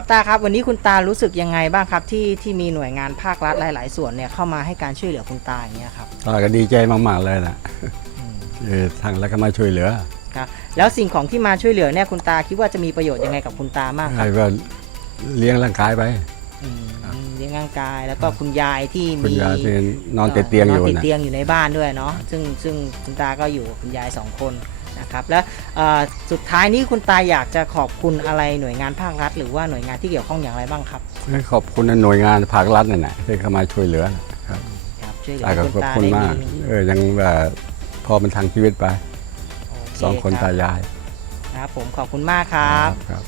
ครับตาครับวันนี้คุณตารู้สึกยังไงบ้างครับที่ที่มีหน่วยงานภาครัฐหลาย ๆ ส่วนเนี่ยเข้ามาให้การช่วยเหลือคุณตาอย่างเงี้ยครับตาก็ดีใจมาก ๆ เลยนะอืมเออทางแล้วก็มาช่วยเหลือครับแล้วสิ่งของที่มาช่วยเหลือเนี่ยคุณตาคิดว่าจะมีประโยชน์ยังไงกับคุณตามากคใครรับก็เลี้ยงร่างกายไปอืมเลี้ยงร่างกายแล้วก็คุณยายที่คุณมียายที่นอนติดเตียงอยู่นอนติดนะ เตียงอยู่ในบ้านด้วยเนาะซึ่งซึ่งคุณตาก็อยู่กับคุณยายสองคน นะครับแล้วเอ่อสุดท้ายนี้คุณตาอยากจะขอบคุณอะไรหน่วยงานภาครัฐ หรือว่าหน่วยงานที่เกี่ยวข้องอย่างไรบ้างครับขอบคุณหน่วยงานภาครัฐนั่นแหละที่เข้ามาช่วยเหลือนะครับครับช่วยเหลือตาก็คุณขอบตาคุณได้มากดีเออยังแบบพอมันทางชีวิตไปโเสองคนรับตายายครับผมขอบคุณมากครับครับ